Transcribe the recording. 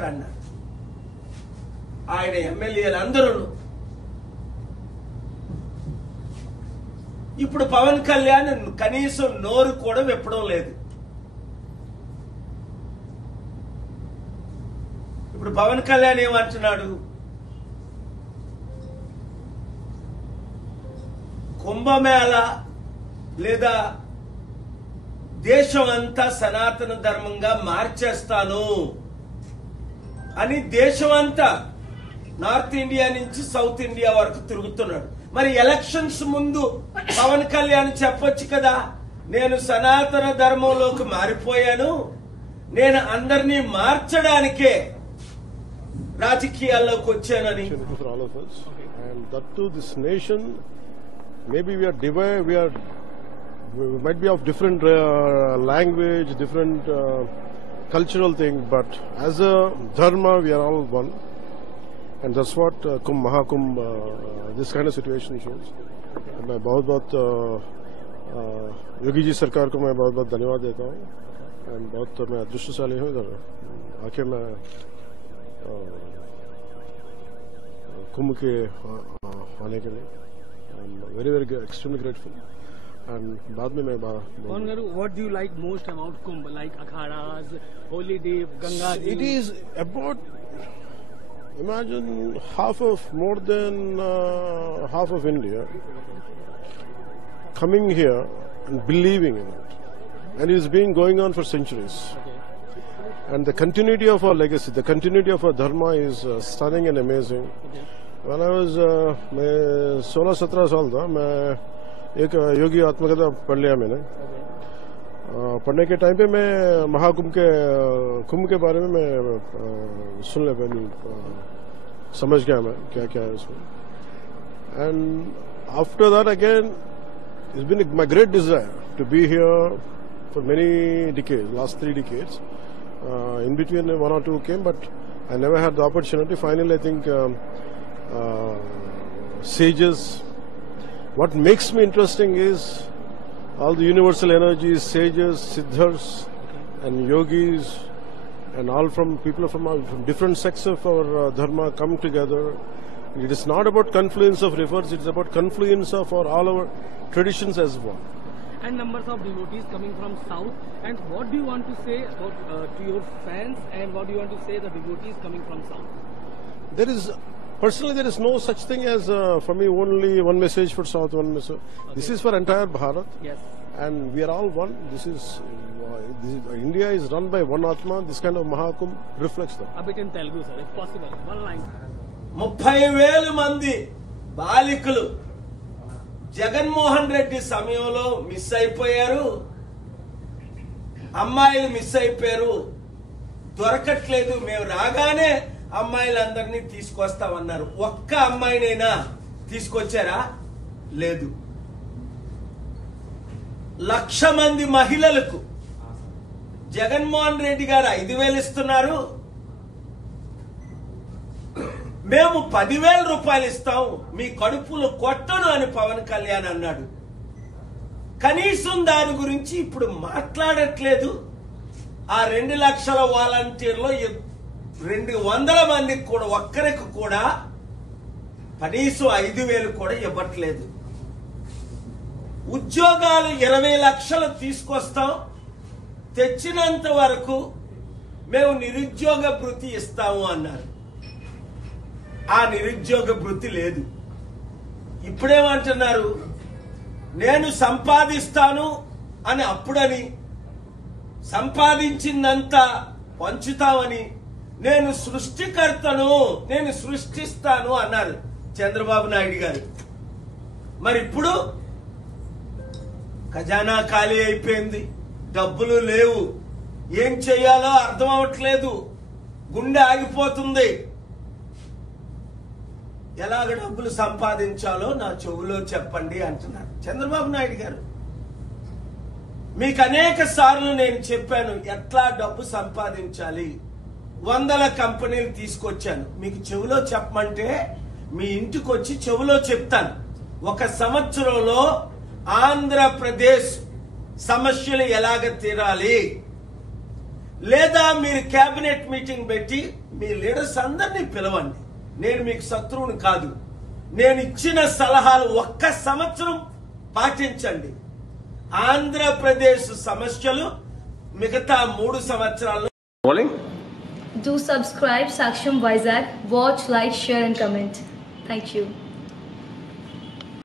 ప్రభాకర్ అన్నారు. ఆయన ఎమ్మెల్యేలు అందరూ. ఇప్పుడు పవన్ కళ్యాణ్ కనీసం నోరు కూడా విప్పడం లేదు. ఇప్పుడు పవన్ కళ్యాణ్ ఏమంటున్నాడు? కుంభమేళ లేదా దేశం అంతా సనాతన ధర్మంగా మార్చేస్తాను అని దేశం అంతా నార్త్ ఇండియా నుంచి సౌత్ ఇండియా వరకు తిరుగుతున్నాడు. మరి ఎలక్షన్స్ ముందు పవన్ కళ్యాణ్ చెప్పొచ్చు కదా, నేను సనాతన ధర్మంలోకి మారిపోయాను, నేను అందరినీ మార్చడానికే రాజకీయాల్లోకి వచ్చానని. Maybe we are divided, we might be of different language, different cultural thing, but as a dharma we are all one, and that's what Mahakumbh, this kind of situation shows. मैं बहुत योगी जी सरकार को मैं बहुत धन्यवाद देता हूँ, and बहुत मैं अदृष्टशाली हूँ इधर आके मैं कुंभ के आने के लिए. I'm very extremely grateful. And बाद में मैं what do you like most about Kumbh? Like akhadas, holy day, Ganga ji? It is about, imagine more than half of India coming here and believing in it, and it's been going on for centuries. Okay. And the continuity of our legacy, the continuity of our dharma is stunning and amazing. Okay. When I was मैं 16-17 साल था, मैं एक योगी आत्मकथा पढ़ लिया मैंने. पढ़ने के टाइम पे मैं महाकुंभ के कुंभ के बारे में मैं सुन ले पहले समझ गया मैं क्या क्या है उसमें. And after that again, it's been my great desire to be here for many decades, last 3 decades. In between 1 or 2 came, but I never had the opportunity. Finally, I think. Sages. What makes me interesting is all the universal energies, sages, siddhas, and yogis, and all people from different sects of our dharma come together. It is not about confluence of rivers; it is about confluence of all our traditions as one. And numbers of devotees coming from south. And what do you want to say about, to your fans? And what do you want to say the devotees coming from south? Personally, there is no such thing as, for me, only one message for South, one message. Okay. This is for entire Bharat. Yes. And we are all one. India is run by one Atma. This kind of Mahakumbh reflects that. A bit in Telugu, sir, if possible. One line. 30,000 మంది బాలికలు జగన్మోహన్ రెడ్డి సమయంలో miss అయిపోయారు. అమ్మాయిలు miss అయిపోయారు, దొరకట్లేదు. మేము రాగానే అమ్మాయిలందరినీ తీసుకొస్తామన్నారు. ఒక్క అమ్మాయినైనా తీసుకొచ్చారా? లేదు. 1,00,000 మంది మహిళలకు జగన్మోహన్ రెడ్డి గారు 5,000 ఇస్తున్నారు. మేము 10,000 రూపాయలు ఇస్తాం, మీ కడుపులు కొట్టను అని పవన్ కళ్యాణ్ అన్నాడు. కనీసం దాని గురించి ఇప్పుడు మాట్లాడట్లేదు. ఆ 2 లక్షల వాలంటీర్లో 200 మందికి కూడా ఒక్కరికి కూడా కనీసం 5,000 కూడా ఇవ్వట్లేదు. ఉద్యోగాలు 20 లక్షలు తీసుకొస్తాం, తెచ్చినంత వరకు మేము నిరుద్యోగ భృతి ఇస్తాము అన్నారు. ఆ నిరుద్యోగ భృతి లేదు. ఇప్పుడేమంటున్నారు? నేను సంపాదిస్తాను అని అప్పుడని, సంపాదించిందంతా పంచుతామని, నేను సృష్టికర్తను, నేను సృష్టిస్తాను అన్నారు చంద్రబాబు నాయుడు గారు. మరి ఇప్పుడు ఖజానా ఖాళీ అయిపోయింది, డబ్బులు లేవు, ఏం చేయాలో అర్థం అవట్లేదు, గుండె ఆగిపోతుంది. ఎలాగ డబ్బులు సంపాదించాలో నా చెవులో చెప్పండి అంటున్నారు చంద్రబాబు నాయుడు గారు. మీకు అనేక సార్లు నేను చెప్పాను ఎట్లా డబ్బు సంపాదించాలి. 100 కంపెనీలు తీసుకొచ్చాను. మీకు చెవులో చెప్పమంటే మీ ఇంటికి వచ్చి చెవులో చెప్తాను. 1 సంవత్సరంలో ఆంధ్రప్రదేశ్ సమస్యలు ఎలాగ తీరాలి, లేదా మీరు కేబినెట్ మీటింగ్ పెట్టి మీ లీడర్స్ అందరినీ పిలవండి. నేను మీకు శత్రువుని కాదు. నేను ఇచ్చిన సలహాలు 1 సంవత్సరం పాటించండి. ఆంధ్రప్రదేశ్ సమస్యలు మిగతా 3 సంవత్సరాల్లో. Do subscribe Saksham Vizag. Watch, like, share and comment. Thank you.